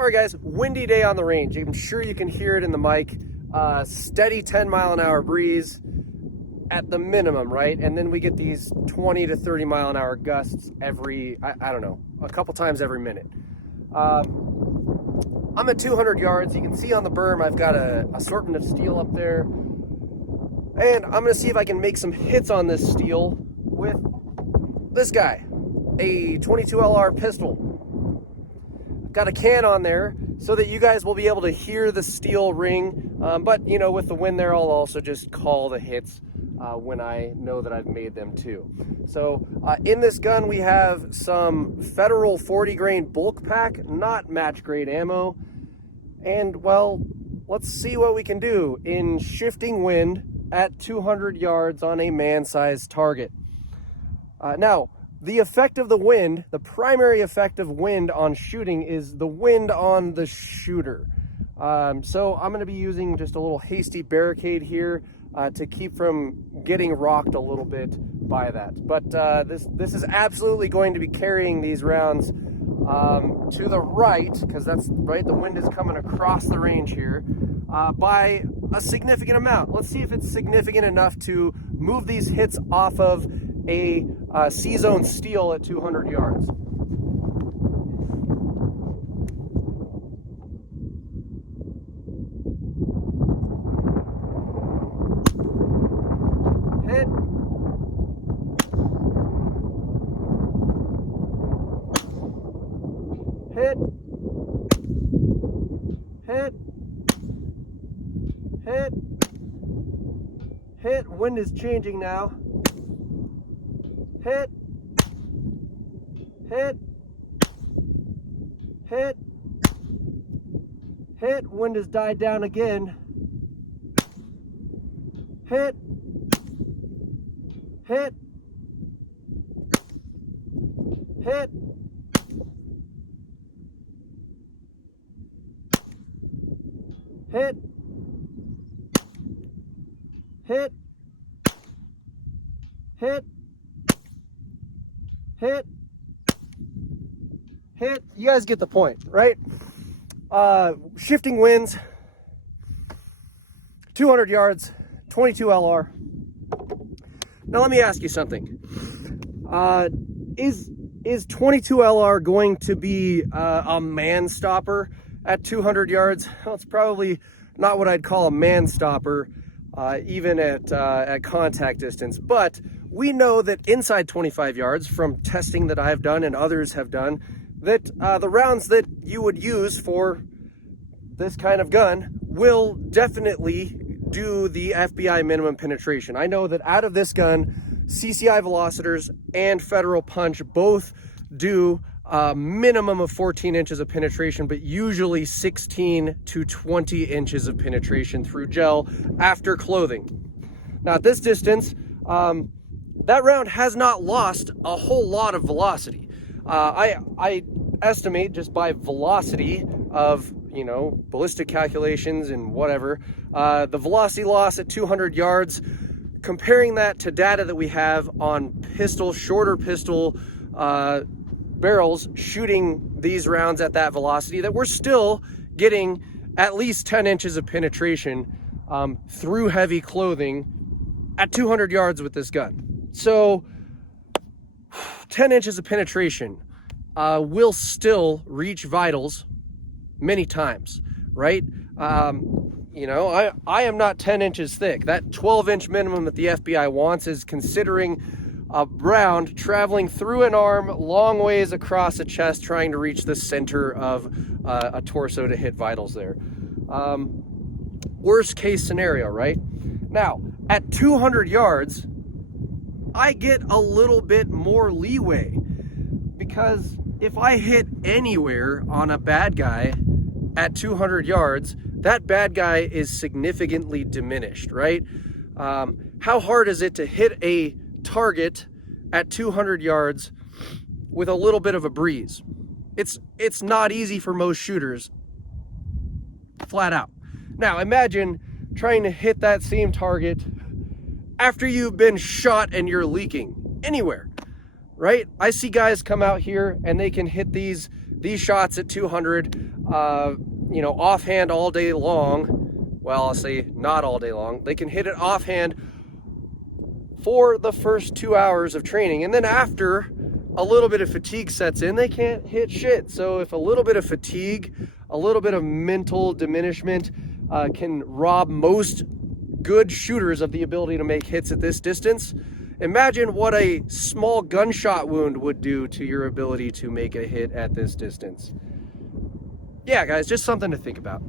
All right, guys, windy day on the range. I'm sure you can hear it in the mic. Steady 10-mile-an-hour breeze at the minimum, right? And then we get these 20 to 30-mile-an-hour gusts every, I don't know, a couple times every minute. I'm at 200 yards. You can see on the berm I've got a assortment of steel up there. And I'm going to see if I can make some hits on this steel with this guy, a 22 LR pistol. Got a can on there so that you guys will be able to hear the steel ring, but you know, with the wind there, I'll also just call the hits when I know that I've made them too. So in this gun we have some Federal 40 grain bulk pack, not match grade ammo, and well, let's see what we can do in shifting wind at 200 yards on a man-sized target. Now, the effect of the wind, the primary effect of wind on shooting is the wind on the shooter. So I'm going to be using just a little hasty barricade here to keep from getting rocked a little bit by that. But this is absolutely going to be carrying these rounds to the right, because that's right, the wind is coming across the range here, by a significant amount. Let's see if it's significant enough to move these hits off of a C-zone steel at 200 yards. Hit. Hit. Hit. Hit. Hit. Wind is changing now. Hit, hit, hit, hit, wind has died down again. Hit, hit, hit, hit, hit, hit, hit, hit. You guys get the point, right? Shifting winds, 200 yards, 22 LR. Now let me ask you something. Is 22 LR going to be a man stopper at 200 yards? Well, it's probably not what I'd call a man stopper, even at contact distance, but we know that inside 25 yards, from testing that I've done and others have done, that the rounds that you would use for this kind of gun will definitely do the FBI minimum penetration. I know that out of this gun, CCI velocitors and Federal Punch both do a minimum of 14 inches of penetration, but usually 16 to 20 inches of penetration through gel after clothing. Now at this distance, that round has not lost a whole lot of velocity. I estimate, just by velocity of, you know, ballistic calculations and whatever, the velocity loss at 200 yards, comparing that to data that we have on shorter pistol barrels shooting these rounds at that velocity, that we're still getting at least 10 inches of penetration through heavy clothing at 200 yards with this gun. So 10 inches of penetration will still reach vitals many times, right? You know, I am not 10 inches thick. That 12-inch minimum that the FBI wants is considering a round traveling through an arm long ways across a chest, trying to reach the center of a torso to hit vitals there. Worst case scenario, right? Now, at 200 yards, I get a little bit more leeway, because if I hit anywhere on a bad guy at 200 yards, that bad guy is significantly diminished, right? How hard is it to hit a target at 200 yards with a little bit of a breeze? It's not easy for most shooters, flat out. Now imagine trying to hit that same target after you've been shot and you're leaking anywhere, right? I see guys come out here and they can hit these these shots at 200, you know, offhand all day long. Well, I'll say not all day long. They can hit it offhand for the first 2 hours of training. And then after a little bit of fatigue sets in, they can't hit shit. So if a little bit of fatigue, a little bit of mental diminishment can rob most good shooters of the ability to make hits at this distance, imagine what a small gunshot wound would do to your ability to make a hit at this distance. Yeah, guys, just something to think about.